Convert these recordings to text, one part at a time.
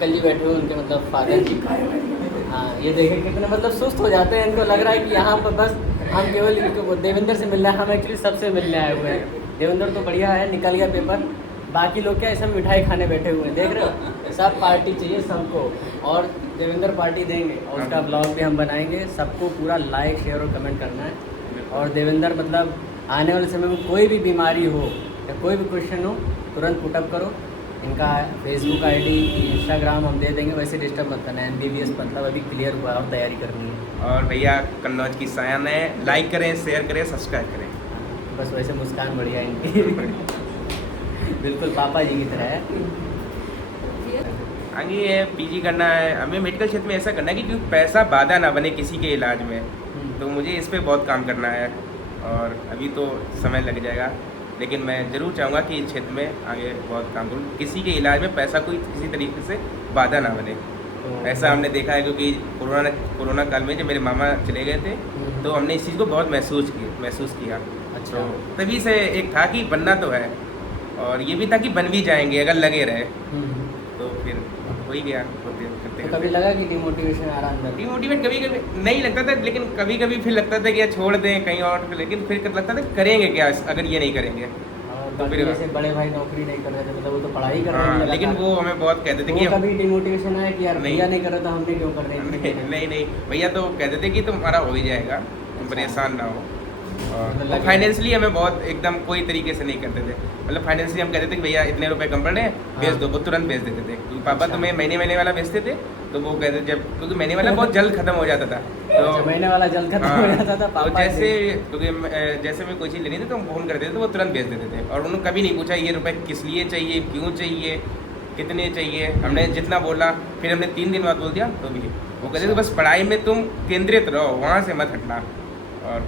Uncle जी बैठे हुए उनके मतलब फादर जी। हाँ ये देखें कितने मतलब सुस्त हो जाते हैं, इनको लग रहा है कि यहाँ पर बस हम केवल इनको देवेंद्र से मिलना है, हम एक्चुअली सबसे मिलने आए हुए हैं। देवेंद्र तो बढ़िया है, निकल गया पेपर, बाकी लोग क्या सब मिठाई खाने बैठे हुए हैं, देख रहे हो, सब पार्टी चाहिए सबको, और देवेंद्र पार्टी देंगे और उसका ब्लॉग भी हम बनाएंगे। सबको पूरा लाइक शेयर और कमेंट करना है। और देवेंद्र मतलब आने वाले समय में कोई भी बीमारी हो या कोई भी क्वेश्चन हो तुरंत पुटअप करो। इनका फेसबुक आईडी इंस्टाग्राम हम दे देंगे, वैसे डिस्टर्ब मत करना। MBBS मतलब अभी क्लियर हुआ और तैयारी करनी है। और भैया कन्नौज की शान है, लाइक करें, शेयर करें, सब्सक्राइब करें। बस वैसे मुस्कान बढ़िया इनकी बिल्कुल पापा जी की तरह है। आगे ये PG करना है, हमें मेडिकल क्षेत्र में ऐसा करना है कि क्योंकि पैसा बाधा ना बने किसी के इलाज में, तो मुझे इस पर बहुत काम करना है। और अभी तो समय लग जाएगा, लेकिन मैं ज़रूर चाहूँगा कि इस क्षेत्र में आगे बहुत काम करूँ, किसी के इलाज में पैसा कोई किसी तरीके से बाधा ना बने। ऐसा हमने देखा है, क्योंकि कोरोना काल में जब मेरे मामा चले गए थे तो हमने इस चीज़ को बहुत महसूस किया। अच्छा। तो तभी से एक था कि बनना तो है, और ये भी था कि बन भी जाएंगे अगर लगे रहे। तो फिर हो ही गया करते तो कभी लगा कि डिमोटिवेशन आ रहा अंदर? डिमोटिवेट कभी कभी नहीं लगता था, लेकिन कभी कभी फिर लगता था कि यार छोड़ दें कहीं और, लेकिन फिर लगता था करेंगे क्या अगर ये नहीं करेंगे। तो फिर जैसे बड़े भाई नौकरी नहीं कर रहे थे, मतलब वो तो पढ़ाई कर रहे थे, लेकिन वो हमें बहुत कहते थे कि कभी डिमोटिवेशन आया कि यार भैया नहीं कर रहा था हमने क्यों कर रहे हैं? नहीं भैया तो कहते थे कि तुम्हारा हो ही जाएगा, तुम परेशान ना हो। और फाइनेंशियली हमें बहुत एकदम कोई तरीके से नहीं करते थे, मतलब फाइनेंशियली हम कहते थे कि भैया इतने रुपए कम पड़ रहे हैं भेज दो, वो तुरंत भेज देते थे। क्योंकि पापा तुम्हें महीने वाला भेजते थे, तो वो कहते जब क्योंकि महीने वाला बहुत जल्द खत्म हो जाता था, तो महीने वाला जल्द खत्म हो जाता था तो जैसे मैं कोई चीज़ लेनी थी तो हम फोन करते थे तो वो तुरंत भेज देते थे, और उन्होंने कभी नहीं पूछा ये रुपए किस लिए चाहिए, क्यों चाहिए, कितने चाहिए। हमने जितना बोला, फिर हमने 3 दिन बाद बोल दिया तो भी वो कहते थे बस पढ़ाई में तुम केंद्रित रहो, वहाँ से मत हटना। और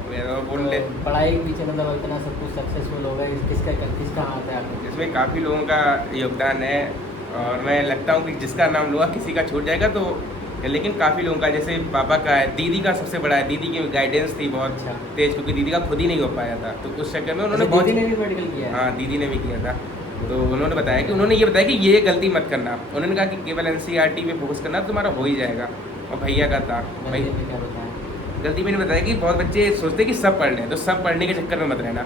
बोलते पढ़ाई के पीछे मतलब इतना सब कुछ सक्सेसफुल हो गया, किसका हाथ है आपको? इसमें काफ़ी लोगों का योगदान है, और मैं लगता हूँ कि जिसका नाम लूँगा किसी का छूट जाएगा, तो लेकिन काफ़ी लोगों का, जैसे पापा का है, दीदी का सबसे बड़ा है। दीदी की गाइडेंस थी बहुत तेज, क्योंकि दीदी का खुद ही नहीं हो पाया था, तो उस चक्कर में उन्होंने दीदी ने भी मेडिकल किया है? हाँ दीदी ने भी किया था। तो उन्होंने बताया कि उन्होंने ये बताया कि ये गलती मत करना, उन्होंने कहा कि केवल NCERT पे फोकस करना तुम्हारा हो ही जाएगा। और भैया का था भाई गलती मैंने बताया कि बहुत बच्चे सोचते कि सब पढ़ लें, तो सब पढ़ने के चक्कर में मत रहना।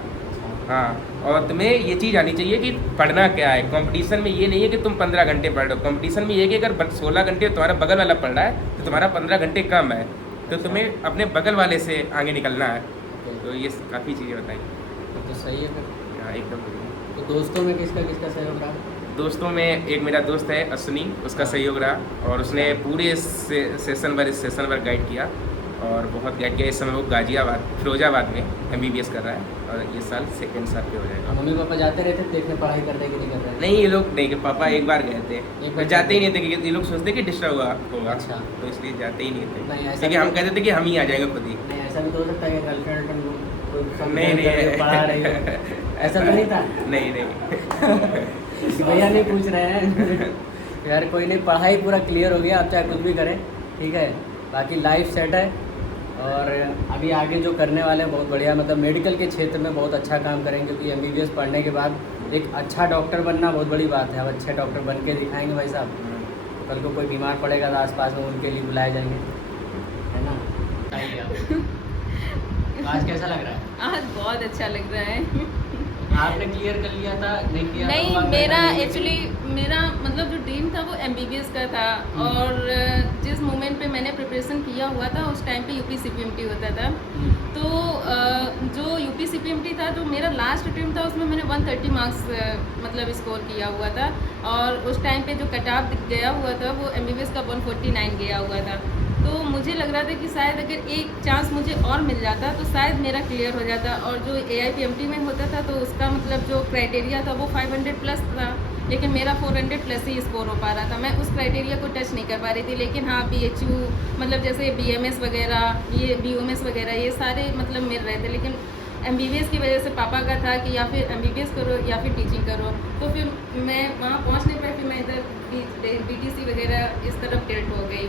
हाँ, और तुम्हें ये चीज़ आनी चाहिए कि पढ़ना क्या है। कंपटीशन में ये नहीं है कि तुम 15 घंटे पढ़ लो, कंपटीशन में ये है कि अगर 16 घंटे तुम्हारा बगल वाला पढ़ रहा है तो तुम्हारा 15 घंटे कम है, तो तुम्हें अपने बगल वाले से आगे निकलना है। तो ये काफ़ी चीज़ें बताई। तो सही है फिर। हाँ एकदम। तो दोस्तों में किसका सहयोग रहा? दोस्तों में एक मेरा दोस्त है अश्विनी, उसका सहयोग रहा, और उसने पूरे सेशन भर गाइड किया, और बहुत गाइड किया। इस समय वो गाजियाबाद फिरोजाबाद में MBBS कर रहा है, और ये साल 2nd साल पे हो जाएगा। मम्मी पापा जाते रहते देखने पढ़ाई करते कि नहीं कर रहे? नहीं, ये लोग नहीं, कि पापा एक बार गए थे, जाते ही नहीं थे, कि ये लोग सोचते कि डिस्टर्ब होगा। अच्छा। तो इसलिए जाते ही नहीं थे, नहीं, लेकिन हम कहते थे कि हम ही आ जाएंगे खुद ही। नहीं, ऐसा भी तो हो सकता है कि गर्लफ्रेंड नहीं पढ़ा रही है, ऐसा तो नहीं था? नहीं भैया नहीं पूछ रहे हैं यार, कोई नहीं, पढ़ाई पूरा क्लियर हो गया, आप चाहे कुछ भी करें, ठीक है, बाकी लाइफ सेट है। और अभी आगे जो करने वाले हैं बहुत बढ़िया, मतलब मेडिकल के क्षेत्र में बहुत अच्छा काम करेंगे, क्योंकि MBBS पढ़ने के बाद एक अच्छा डॉक्टर बनना बहुत बड़ी बात है। अब अच्छे डॉक्टर बन के दिखाएंगे भाई साहब, कल को कोई बीमार पड़ेगा तो आसपास में उनके लिए बुलाए जाएंगे, है ना? आज कैसा लग रहा है? आज बहुत अच्छा लग रहा है। आपने क्लियर कर लिया था? नहीं किया? नहीं, मेरा एक्चुअली मेरा मतलब जो ड्रीम था वो MBBS का था, और जिस मोमेंट पे मैंने प्रिपरेशन किया हुआ था उस टाइम पे UP CPMT होता था। तो जो UP CPMT था, जो मेरा लास्ट अटेम्प्ट था, उसमें मैंने 130 मार्क्स मतलब स्कोर किया हुआ था, और उस टाइम पे जो कट ऑफ गया हुआ था वो MBBS का 149 गया हुआ था। तो मुझे लग रहा था कि शायद अगर एक चांस मुझे और मिल जाता तो शायद मेरा क्लियर हो जाता। और जो AIPMT में होता था तो उसका मतलब जो क्राइटेरिया था वो 500 प्लस था, लेकिन मेरा 400 प्लस ही स्कोर हो पा रहा था। मैं उस क्राइटेरिया को टच नहीं कर पा रही थी। लेकिन हाँ, BHU मतलब जैसे BMS वगैरह, ये BOMS वगैरह, ये सारे मतलब मिल रहे थे। लेकिन MBBS की वजह से पापा का था कि या फिर MBBS करो या फिर टीचिंग करो, तो फिर मैं वहाँ पहुँच नहीं पाई। फिर मैं इधर BTC वगैरह इस तरफ टिल्ट हो गई।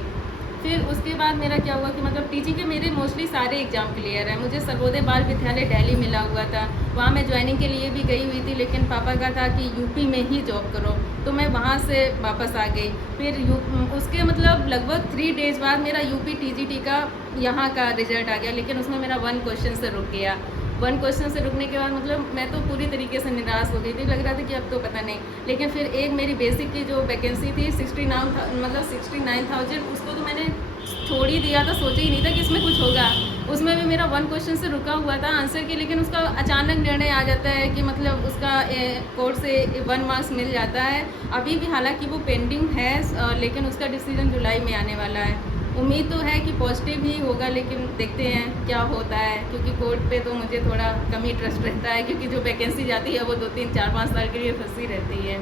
फिर उसके बाद मेरा क्या हुआ कि मतलब टीचिंग के मेरे मोस्टली सारे एग्ज़ाम क्लियर हैं। मुझे सर्वोदय बाल विद्यालय दिल्ली मिला हुआ था, वहाँ मैं ज्वाइनिंग के लिए भी गई हुई थी, लेकिन पापा का था कि UP में ही जॉब करो। तो मैं वहाँ से वापस आ गई। फिर उसके मतलब लगभग 3 डेज़ बाद मेरा यूपी टीजीटी का यहाँ का रिजल्ट आ गया, लेकिन उसमें मेरा 1 क्वेश्चन से रुक गया। 1 क्वेश्चन से रुकने के बाद मतलब मैं तो पूरी तरीके से निराश हो गई थी, लग रहा था कि अब तो पता नहीं। लेकिन फिर एक मेरी बेसिक की जो वैकेंसी थी 69,000, उसको तो मैंने छोड़ ही दिया था, सोचा ही नहीं था कि इसमें कुछ होगा। उसमें भी मेरा 1 क्वेश्चन से रुका हुआ था आंसर के, लेकिन उसका अचानक निर्णय आ जाता है कि मतलब उसका कोर्ट से 1 मार्क्स मिल जाता है। अभी भी हालांकि वो पेंडिंग है, लेकिन उसका डिसीजन जुलाई में आने वाला है। उम्मीद तो है कि पॉजिटिव ही होगा, लेकिन देखते हैं क्या होता है, क्योंकि कोर्ट पे तो मुझे थोड़ा कम ही ट्रस्ट रहता है, क्योंकि जो वैकेंसी जाती है वो 2, 3, 4, 5 साल के लिए फंसी रहती है।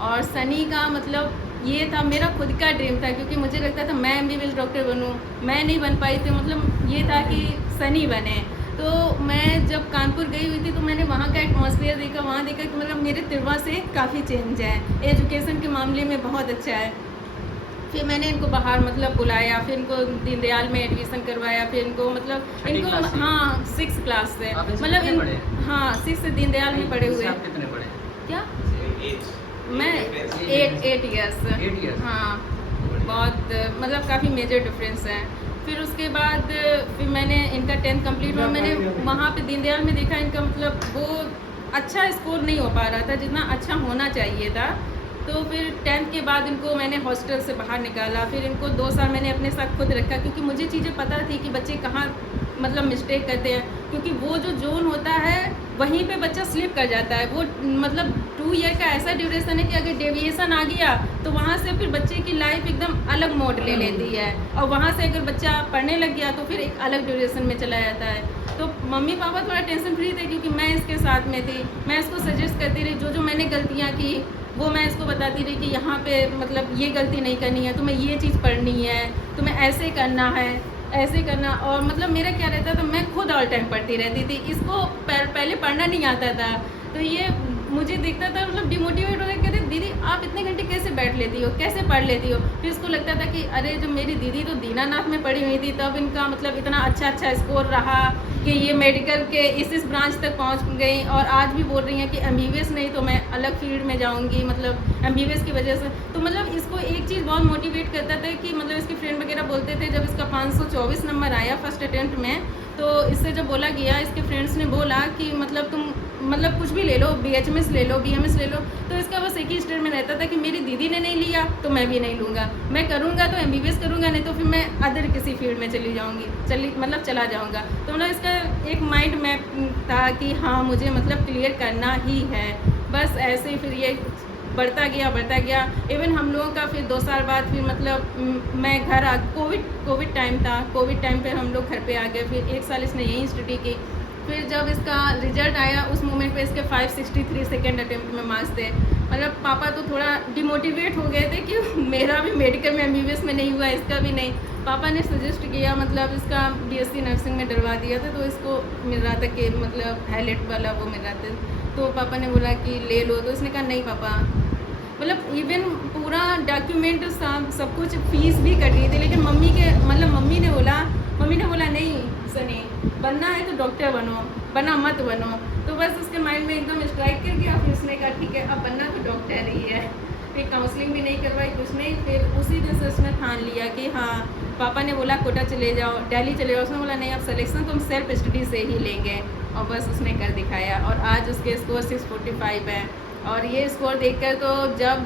और सनी का मतलब ये था, मेरा खुद का ड्रीम था, क्योंकि मुझे लगता था मैं MBBS डॉक्टर बनूं, मैं नहीं बन पाई थी। मतलब ये था कि सनी बने। तो मैं जब कानपुर गई हुई थी तो मैंने वहाँ का एटमॉस्फेयर देखा, वहाँ देखा कि मतलब मेरे तिरवा से काफ़ी चेंज है, एजुकेशन के मामले में बहुत अच्छा है। फिर मैंने इनको बाहर मतलब बुलाया, फिर इनको दीनदयाल में एडमिशन करवाया, फिर इनको मतलब इनको हाँ 6 क्लास से मतलब हाँ 6 से दीनदयाल में पढ़े हुए। आप कितने पढ़े? क्या मैं 8 ईयर्स। हाँ बहुत मतलब काफ़ी मेजर डिफरेंस है। फिर उसके बाद फिर मैंने इनका 10th कंप्लीट हुआ, मैंने वहाँ पे दीनदयाल में देखा इनका मतलब वो अच्छा स्कोर नहीं हो पा रहा था जितना अच्छा होना चाहिए था। तो फिर 10th के बाद इनको मैंने हॉस्टल से बाहर निकाला, फिर इनको 2 साल मैंने अपने साथ खुद रखा, क्योंकि मुझे चीज़ें पता थी कि बच्चे कहाँ मतलब मिस्टेक करते हैं, क्योंकि वो जो जोन होता है वहीं पे बच्चा स्लिप कर जाता है। वो मतलब 2 ईयर का ऐसा ड्यूरेशन है कि अगर डेविएशन आ गया तो वहाँ से फिर बच्चे की लाइफ एकदम अलग मोड ले लेती है, और वहाँ से अगर बच्चा पढ़ने लग गया तो फिर एक अलग ड्यूरेशन में चला जाता है। तो मम्मी पापा थोड़ा टेंशन फ्री थे, क्योंकि मैं इसके साथ में थी, मैं इसको सजेस्ट करती रही, जो मैंने गलतियाँ की वो मैं इसको बताती रही कि यहाँ पे मतलब ये गलती नहीं करनी है, तुम्हें ये चीज़ पढ़नी है, तुम्हें ऐसे करना है, ऐसे करना। और मतलब मेरा क्या रहता था, मैं खुद ऑल टाइम पढ़ती रहती थी, इसको पहले पढ़ना नहीं आता था, तो ये मुझे देखता था मतलब डिमोटिवेट हो गया, कहते दीदी आप इतने घंटे कैसे बैठ लेती हो, कैसे पढ़ लेती हो। फिर इसको लगता था कि अरे जब मेरी दीदी तो दीनानाथ में पढ़ी हुई थी, तब इनका मतलब इतना अच्छा स्कोर रहा कि ये मेडिकल के इस ब्रांच तक पहुंच गई, और आज भी बोल रही हैं कि MBBS नहीं तो मैं अलग फील्ड में जाऊंगी, मतलब MBBS की वजह से। तो मतलब इसको एक चीज़ बहुत मोटिवेट करता था कि मतलब इसके फ्रेंड वगैरह बोलते थे, जब इसका 524 नंबर आया फर्स्ट अटेम्प्ट में, तो इससे जब बोला गया, इसके फ्रेंड्स ने बोला कि मतलब तुम मतलब कुछ भी ले लो, BHMS ले लो, BMS ले लो, तो इसका बस एक ही स्टेट में रहता था कि मेरी दीदी ने नहीं लिया तो मैं भी नहीं लूँगा, मैं करूँगा तो MBBS करूँगा, नहीं तो फिर मैं अदर किसी फील्ड में चला जाऊँगा। तो मतलब इसका एक माइंड मैप था कि हाँ मुझे मतलब क्लियर करना ही है, बस ऐसे ही। फिर ये बढ़ता गया। इवन हम लोगों का फिर 2 साल बाद फिर मतलब मैं घर कोविड टाइम था, कोविड टाइम पे हम लोग घर पे आ गए। फिर 1 साल इसने यहीं स्टडी की। फिर जब इसका रिजल्ट आया उस मोमेंट पे इसके 563 सेकेंड अटेम्प्ट में मार्क्स थे। मतलब पापा तो थोड़ा डिमोटिवेट हो गए थे कि मेरा भी मेडिकल में MBBS में नहीं हुआ, इसका भी नहीं। पापा ने सजेस्ट किया, मतलब इसका BSc नर्सिंग में डलवा दिया था, तो इसको मिल रहा था कि मतलब हाईलाइट वाला वो मिल रहा था, तो पापा ने बोला कि ले लो, तो इसने कहा नहीं पापा, मतलब इवन पूरा डॉक्यूमेंट सब कुछ फीस भी कटी थी, लेकिन मम्मी ने बोला नहीं सनी, बनना है तो डॉक्टर बनो, बना मत बनो। तो बस उसके माइंड में एकदम स्ट्राइक कर गया। फिर उसने कहा ठीक है अब बनना तो डॉक्टर ही है। फिर काउंसलिंग भी नहीं करवाई, कुछ नहीं। फिर उसी दिन से उसने ठान लिया कि हाँ, पापा ने बोला कोटा चले जाओ, दिल्ली चले जाओ, उसने बोला नहीं अब सिलेक्शन तुम सेल्फ स्टडी से ही लेंगे, और बस उसने कर दिखाया। और आज उसके स्कोर 645 है। और ये स्कोर देखकर तो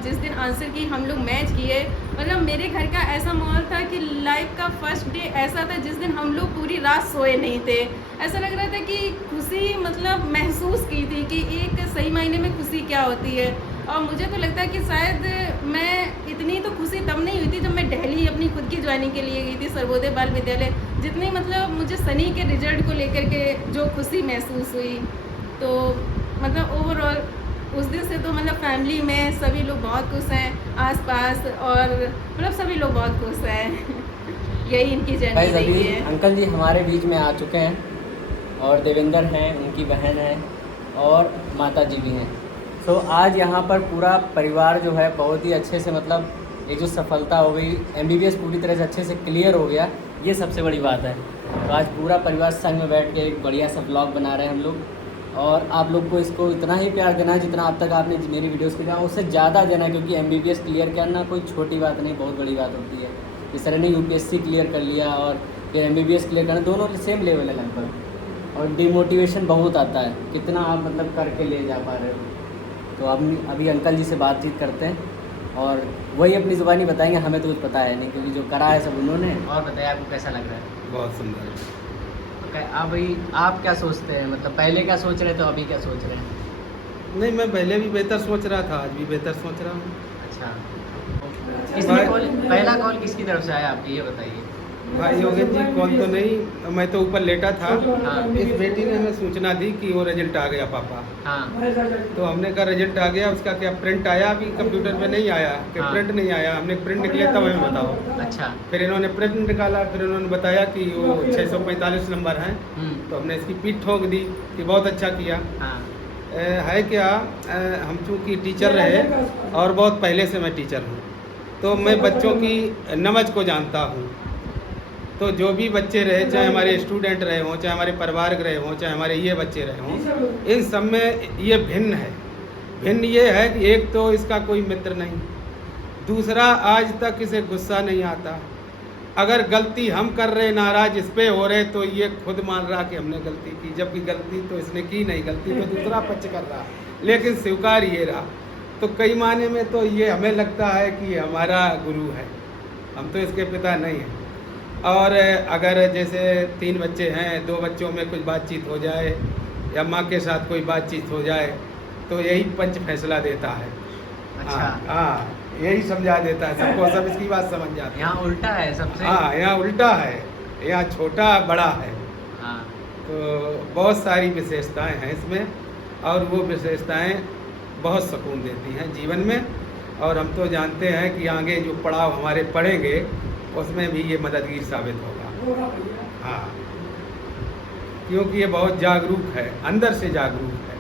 जिस दिन आंसर की हम लोग मैच किए, मतलब मेरे घर का ऐसा माहौल था कि लाइफ का फर्स्ट डे ऐसा था जिस दिन हम लोग पूरी रात सोए नहीं थे। ऐसा लग रहा था कि खुशी मतलब महसूस की थी कि एक सही मायने में खुशी क्या होती है। और मुझे तो लगता है कि शायद मैं इतनी तो खुशी तब नहीं हुई थी जब मैं दिल्ली अपनी खुद की ज्वाइनिंग के लिए गई थी सर्वोदय बाल विद्यालय, जितनी मतलब मुझे सनी के रिजल्ट को लेकर के जो खुशी महसूस हुई। तो मतलब ओवरऑल उस दिन से तो मतलब फैमिली में सभी लोग बहुत खुश हैं, आसपास, और मतलब सभी लोग बहुत खुश हैं। यही इनकी जर्नी रही है। अंकल जी हमारे बीच में आ चुके हैं, और देवेंद्र हैं, उनकी बहन है, और माता जी भी हैं। सो आज यहाँ पर पूरा परिवार जो है बहुत ही अच्छे से, मतलब एक जो सफलता हो गई, MBBS पूरी तरह से अच्छे से क्लियर हो गया, ये सबसे बड़ी बात है। तो आज पूरा परिवार संग में बैठ के एक बढ़िया सा ब्लॉग बना रहे हैं हम लोग। और आप लोग को इसको इतना ही प्यार देना है जितना अब तक आपने मेरी वीडियोस को दिया, उससे ज़्यादा देना है, क्योंकि MBBS क्लियर करना कोई छोटी बात नहीं, बहुत बड़ी बात होती है। इस तरह ने UPSC क्लियर कर लिया और फिर MBBS क्लियर करना, दोनों सेम लेवल है लगभग, और डिमोटिवेशन बहुत आता है कितना आप मतलब करके ले जा पा रहे हो। तो अब अभी अंकल जी से बातचीत करते हैं और वही अपनी ज़ुबानी बताएंगे, हमें तो कुछ पता है नहीं क्योंकि जो करा है सब उन्होंने। और बताइए आपको कैसा लग रहा है? बहुत सुंदर है। अभी आप क्या सोचते हैं, मतलब पहले क्या सोच रहे थे, अभी क्या सोच रहे हैं? नहीं, मैं पहले भी बेहतर सोच रहा था, आज भी बेहतर सोच रहा हूँ। अच्छा, किसने कॉल, पहला कॉल किसकी तरफ से आया आपकी, ये बताइए। भाई योगेश जी कॉल तो नहीं, मैं तो ऊपर लेटा था। हाँ। इस बेटी ने हमें सूचना दी कि वो रिजल्ट आ गया पापा। हाँ। तो हमने कहा रिजल्ट आ गया, उसका क्या प्रिंट आया? अभी कंप्यूटर पे नहीं आया कि हाँ। प्रिंट नहीं आया। हमने प्रिंट निकले तब हमें बताओ। अच्छा। फिर इन्होंने प्रिंट निकाला, फिर उन्होंने बताया कि वो 645 नंबर हैं। तो हमने इसकी पीठ ठोक दी कि बहुत अच्छा किया। हाँ। है क्या, हम चूँकि टीचर रहे और बहुत पहले से मैं टीचर हूँ, तो मैं बच्चों की नमज को जानता हूँ। तो जो भी बच्चे रहे, चाहे हमारे स्टूडेंट रहे हों, चाहे हमारे परिवार रहे हों, चाहे हमारे ये बच्चे रहे हों, इन सब में ये भिन्न है। भिन्न ये है कि एक तो इसका कोई मित्र नहीं, दूसरा आज तक इसे गुस्सा नहीं आता। अगर गलती हम कर रहे, नाराज इस पे हो रहे, तो ये खुद मान रहा कि हमने गलती की, जबकि गलती तो इसने की नहीं, गलती तो दूसरा पक्ष कर रहा, लेकिन स्वीकार ये रहा। तो कई मायने में तो ये हमें लगता है कि हमारा गुरु है, हम तो इसके पिता नहीं हैं। और अगर जैसे 3 बच्चे हैं, 2 बच्चों में कुछ बातचीत हो जाए या माँ के साथ कोई बातचीत हो जाए, तो यही पंच फैसला देता है। अच्छा। हाँ, यही समझा देता है सबको, सब इसकी बात समझ जाते हैं। यहाँ उल्टा है सबसे। हाँ, यहाँ उल्टा है, यहाँ छोटा बड़ा है। हाँ। तो बहुत सारी विशेषताएं हैं इसमें, और वो विशेषताएं बहुत सुकून देती हैं जीवन में। और हम तो जानते हैं कि आगे जो पड़ाव हमारे पड़ेंगे उसमें भी ये मददगार साबित होगा। हाँ, क्योंकि ये बहुत जागरूक है, अंदर से जागरूक है,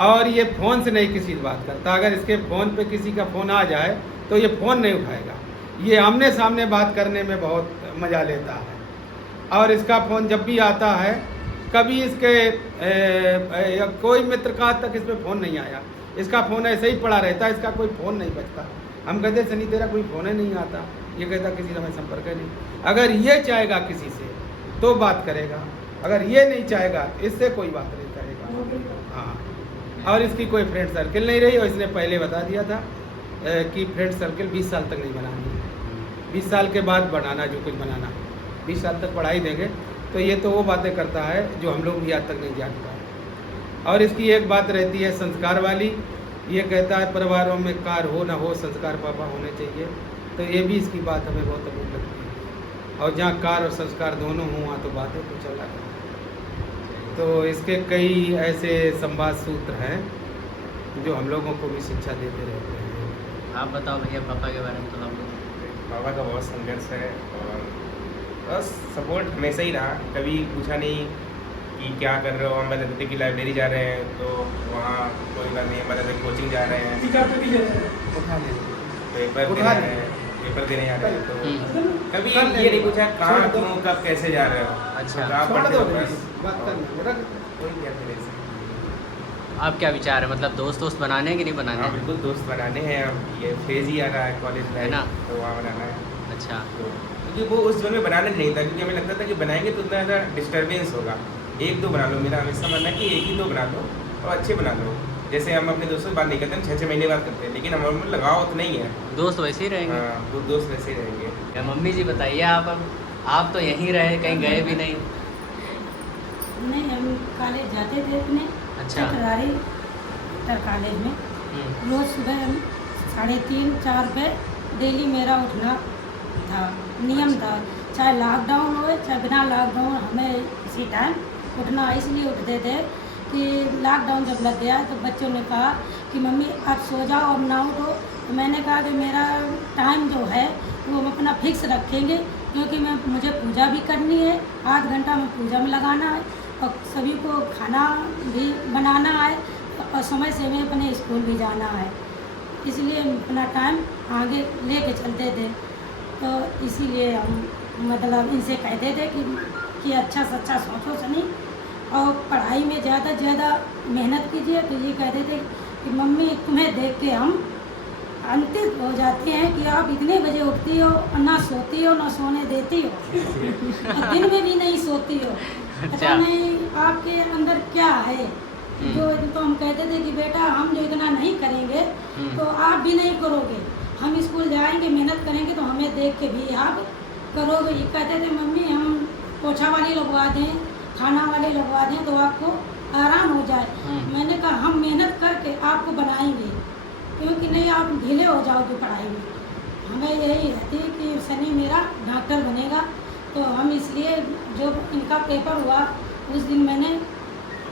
और ये फ़ोन से नहीं किसी से बात करता। अगर इसके फ़ोन पे किसी का फ़ोन आ जाए तो ये फ़ोन नहीं उठाएगा। ये आमने सामने बात करने में बहुत मज़ा लेता है। और इसका फ़ोन जब भी आता है, कभी इसके कोई मित्र का आज तक इस पर फ़ोन नहीं आया। इसका फ़ोन ऐसे ही पड़ा रहता है, इसका कोई फ़ोन नहीं बचता। हम कहते सनी तेरा कोई फ़ोन ही नहीं आता, ये कहता किसी से हमें संपर्क है नहीं। अगर ये चाहेगा किसी से तो बात करेगा, अगर ये नहीं चाहेगा इससे कोई बात नहीं करेगा। हाँ, और इसकी कोई फ्रेंड सर्किल नहीं रही, और इसने पहले बता दिया था कि फ्रेंड सर्किल 20 साल तक नहीं बनानी है, 20 साल के बाद बनाना जो कुछ बनाना। 20 साल तक पढ़ाई देंगे, तो ये तो वो बातें करता है जो हम लोग भी आज तक नहीं जान पाए। और इसकी एक बात रहती है संस्कार वाली, ये कहता है परिवारों में कार हो ना हो, संस्कार पापा होने चाहिए। तो ये भी इसकी बात हमें बहुत अमूल्य लगती है। और जहाँ कार और संस्कार दोनों हों वहाँ तो बातें कुछ अलग है। तो इसके कई ऐसे संवाद सूत्र हैं जो हम लोगों को भी शिक्षा देते रहते हैं। आप बताओ भैया पापा के बारे में थोड़ा। पापा का बहुत संघर्ष है और बस सपोर्ट हमेशा ही रहा। कभी पूछा नहीं कि क्या कर रहे हो, हम मतलब कि लाइब्रेरी जा रहे हैं तो वहाँ कोई बात नहीं, मतलब कोचिंग जा रहे हैं, पेपर देने जा रहे हैं, तो कभी ये नहीं पूछा कहाँ क्यों कब कैसे जा रहे हो। अच्छा, आप पढ़ते हो बस, कोई आप क्या विचार है, मतलब दोस्त बनाने कि नहीं बनाने? हाँ बिल्कुल दोस्त बनाने हैं। अब ये फेज ही आ रहा है कॉलेज में, है ना, तो वहाँ बनाना है। अच्छा, तो क्योंकि वो उस जोन में बनाना नहीं था, क्योंकि हमें लगता था कि बनाएंगे तो उतना ज़्यादा डिस्टर्बेंस होगा। 1-2 बना लो, मेरा हमेशा मानना है कि 1 ही 2 बना लो और अच्छे बना लो। जैसे हम अपने दोस्तों से बात नहीं करते, हम 6-6 महीने बात करते हैं, लेकिन हमारे में लगाव तो नहीं है। दोस्त वैसे ही रहेंगे। हाँ, वो दोस्त वैसे ही रहेंगे। क्या मम्मी जी बताइए, आप तो यहीं रहे, कहीं गए भी नहीं? नहीं, हम कॉलेज जाते थे अपने। अच्छा। चटरारी इंटर कॉलेज में रोज़ सुबह हम 3:30-4 पे डेली मेरा उठना था, नियम था। चाहे लॉकडाउन हो चाहे बिना लॉकडाउन, हमें इसी टाइम उठना। इसलिए उठते थे कि लॉकडाउन जब लग गया तो बच्चों ने कहा कि मम्मी आप सो जाओ, अब ना उठो। तो मैंने कहा कि मेरा टाइम जो है वो हम अपना फिक्स रखेंगे, क्योंकि मुझे पूजा भी करनी है, आध घंटा में पूजा में लगाना है और सभी को खाना भी बनाना है और समय से हमें अपने स्कूल भी जाना है। इसलिए हम अपना टाइम आगे लेके चलते थे। तो इसीलिए हम मतलब इनसे कहते थे कि अच्छा से अच्छा सोचो सनी, और पढ़ाई में ज़्यादा से ज़्यादा मेहनत कीजिए। तो ये कहते थे कि मम्मी तुम्हें देख के हम अंतित हो जाते हैं कि आप इतने बजे उठती हो और ना सोती हो ना सोने देती हो और दिन में भी नहीं सोती हो। पता नहीं आपके अंदर क्या है जो। तो हम कहते थे कि बेटा हम जो इतना नहीं करेंगे तो आप भी नहीं करोगे। हम स्कूल जाएंगे मेहनत करेंगे तो हमें देख के भी आप करोगे। ये कहते थे मम्मी हम पोछा वाली लगवा दें, खाना वाले लगवा दें तो आपको आराम हो जाए। मैंने कहा हम मेहनत करके आपको बनाएंगे, क्योंकि नहीं आप ढीले हो जाओगे पढ़ाई में। हमें यही रहती है कि सनी मेरा डॉक्टर बनेगा। तो हम इसलिए जो इनका पेपर हुआ उस दिन मैंने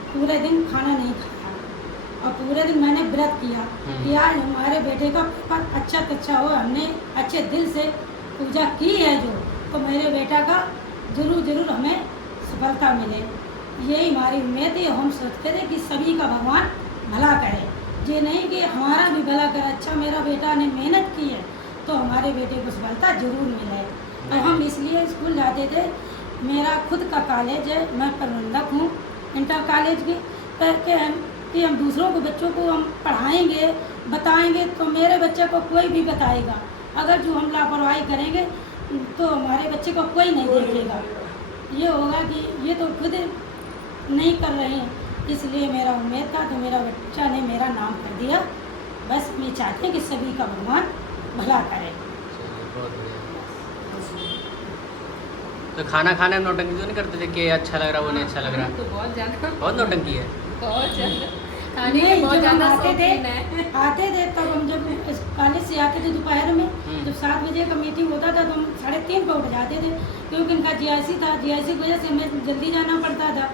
पूरे दिन खाना नहीं खाया और पूरे दिन मैंने व्रत किया कि आज हमारे बेटे का पेपर अच्छा से अच्छा हो। हमने अच्छे दिल से पूजा की है जो, तो मेरे बेटा का ज़रूर हमें सफलता मिले, यही हमारी उम्मीद है। हम सोचते थे कि सभी का भगवान भला करे, ये नहीं कि हमारा भी भला करे। अच्छा मेरा बेटा ने मेहनत की है तो हमारे बेटे को सफलता जरूर मिले। और हम इसलिए स्कूल जाते थे। मेरा खुद का कॉलेज है, मैं प्रबंधक हूँ इंटर कॉलेज की। कि हम दूसरों को बच्चों को हम पढ़ाएंगे बताएंगे तो मेरे बच्चे को कोई भी बताएगा। अगर जो हम लापरवाही करेंगे तो हमारे बच्चे को कोई नहीं देखेगा। ये होगा कि ये तो खुद नहीं कर रहे हैं, इसलिए मेरा उम्मीद था तो मेरा बच्चा ने मेरा नाम कर दिया। बस मैं चाहती हूँ कि सभी का भगवान भला करे। तो खाना खाने में नौटंकी तो नहीं करते थे कि अच्छा लग रहा वो नहीं अच्छा लग रहा? तो बहुत ज़्यादा, बहुत नौटंकी है, बहुत ज़्यादा खाने के बहुत ज़्यादा शौकीन है। आते थे तब हम जब कॉलेज से आते थे दोपहर में, जब 7 बजे का मीटिंग होता था तो हम 3:30 पर उठ जाते थे, क्योंकि इनका GIC था। GIC की वजह से हमें जल्दी जाना पड़ता था।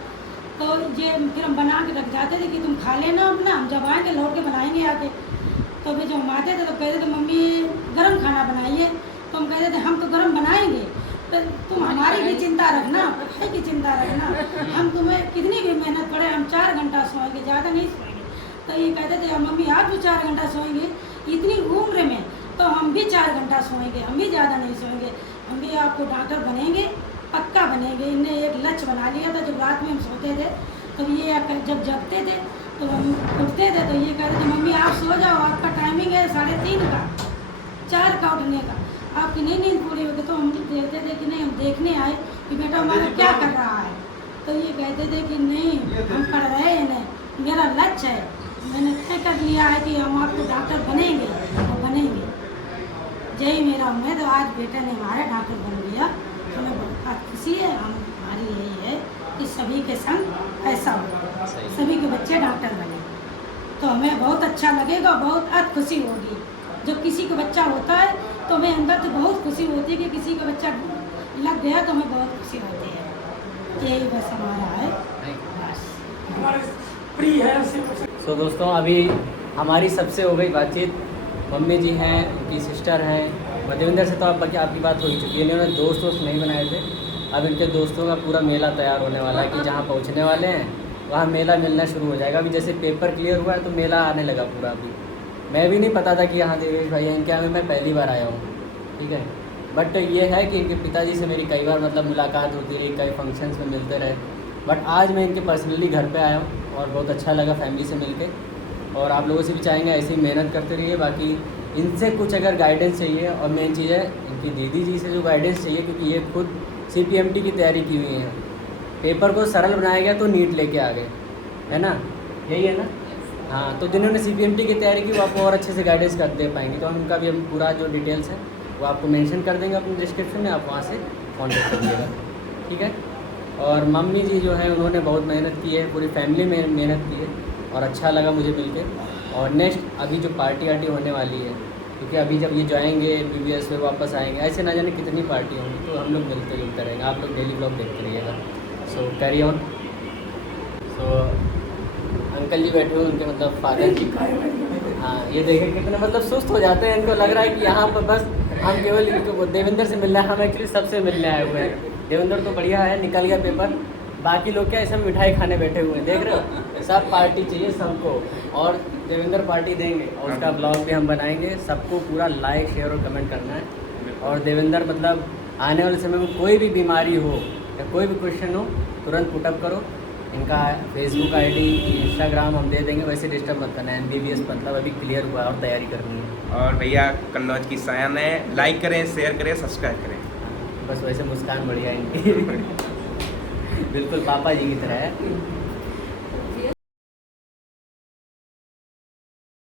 तो ये फिर हम बना के रख जाते थे कि तुम खा लेना अपना, हम जब आएँगे लौट के बनाएंगे आके। तो फिर जब हम आते थे तो कहते थे मम्मी गर्म खाना बनाइए। तो हम कहते थे हम तो गर्म बनाएंगे, तो तुम हमारी भी चिंता रखना, पढ़ाई की चिंता रखना। हम तुम्हें कितनी भी मेहनत पड़े हम 4 घंटा सोएंगे, ज़्यादा नहीं सोएंगे। तो ये कहते थे मम्मी आप भी 4 घंटा सोएंगे, इतनी उम्र में तो हम भी 4 घंटा सोएंगे, हम भी ज़्यादा नहीं सोएंगे, हम भी आपको डॉक्टर बनेंगे, पक्का बनेंगे। इनने एक लक्ष्य बना लिया था। जब रात में हम सोते थे तो ये जब जगते थे तो हम उठते थे तो ये कहते थे मम्मी आप सो जाओ, आपका टाइमिंग है 3:30 का, 4 का उठने का, आपकी नहीं नींद पूरी होगी। तो हम देखते थे कि नहीं हम देखने आए कि बेटा हमारा क्या कर रहा है। तो ये कहते थे कि नहीं हम पढ़ रहे हैं, नहीं मेरा लक्ष्य है, मैंने तय कर लिया है कि हम आपको डॉक्टर बनेंगे और बनेंगे। यही मेरा उम्मीद है। आज बेटा ने हमारा डॉक्टर बन गया, हमें बहुत खुशी है। हमारी यही है कि सभी के संग ऐसा हो, सभी के बच्चे डॉक्टर बने तो हमें बहुत अच्छा लगेगा, बहुत खुशी होगी। जब किसी का बच्चा होता है तो हमें अंदर से बहुत खुशी होती है कि किसी का बच्चा लग गया तो हमें बहुत खुशी होती है। यही बस हमारा है। सो दोस्तों अभी हमारी सबसे हो गई बातचीत। मम्मी जी हैं, उनकी सिस्टर हैं, देवेंद्र से तो आपकी बात हो ही चुकी है। इन्होंने दोस्त नहीं बनाए थे। अब इनके दोस्तों का पूरा मेला तैयार होने वाला है कि जहाँ पहुँचने वाले हैं वहाँ मेला मिलना शुरू हो जाएगा। अभी जैसे पेपर क्लियर हुआ है तो मेला आने लगा पूरा। अभी मैं भी नहीं पता था कि यहाँ देवेश भाई हैं, इनके यहाँ मैं पहली बार आया हूँ, ठीक है। बट ये है कि इनके पिताजी से मेरी कई बार मतलब मुलाकात होती रही, कई फंक्शंस में मिलते रहे। बट आज मैं इनके पर्सनली घर पे आया हूँ और बहुत अच्छा लगा फैमिली से मिलके। और आप लोगों से भी चाहेंगे ऐसे ही मेहनत करते रहिए। बाकी इनसे कुछ अगर गाइडेंस चाहिए, और मेन चीज़ है इनकी दीदी जी से जो गाइडेंस चाहिए, क्योंकि ये खुद CPMT की तैयारी की हुई है। पेपर को सरल बनाया गया तो नीट लेके आ गए, है ना, यही है ना। हाँ, तो जिन्होंने CPMT की तैयारी की वो आपको और अच्छे से गाइडेंस कर दे पाएंगे। तो हम उनका भी हम पूरा जो डिटेल्स है वो आपको मेंशन कर देंगे अपने डिस्क्रिप्शन में, आप वहाँ से कॉन्टेक्ट करिएगा, ठीक है। और मम्मी जी जो है उन्होंने बहुत मेहनत की है, पूरी फैमिली में मेहनत की है और अच्छा लगा मुझे मिलके। और नेक्स्ट अभी जो पार्टी होने वाली है, क्योंकि अभी जब ये जाएंगे BBS में वापस आएंगे, ऐसे ना जाने कितनी पार्टी होंगी, तो हम लोग मिलते जुलते रहेंगे। आप लोग डेली ब्लॉग देखते रहिएगा। सो कैरी ऑन। सो अंकल जी बैठे हुए, उनके मतलब फादर जी, हाँ ये देखें कितने मतलब सुस्त हो जाते हैं। इनको लग रहा है कि यहाँ पर बस हम केवल इनको देवेंद्र से मिलना है, हम एक्चुअली सबसे मिलने आए हुए हैं। देवेंद्र तो बढ़िया है, निकल गया पेपर, बाकी लोग क्या ऐसे मिठाई खाने बैठे हुए हैं, देख रहे हो। सब पार्टी चाहिए सबको, और देवेंद्र पार्टी देंगे और उसका ब्लॉग भी हम बनाएंगे। सबको पूरा लाइक शेयर और कमेंट करना है। और देवेंद्र मतलब आने वाले समय में कोई भी बीमारी हो या कोई भी क्वेश्चन हो तुरंत पुटअप करो, इनका फेसबुक आईडी, इंस्टाग्राम हम दे देंगे, वैसे डिस्टर्ब मत करना। MBBS मतलब अभी क्लियर हुआ है और तैयारी करनी है। और भैया कन्नौज की शान है, लाइक करें, शेयर करें, सब्सक्राइब करें। बस वैसे मुस्कान बढ़िया इनकी बिल्कुल पापा जी की तरह है।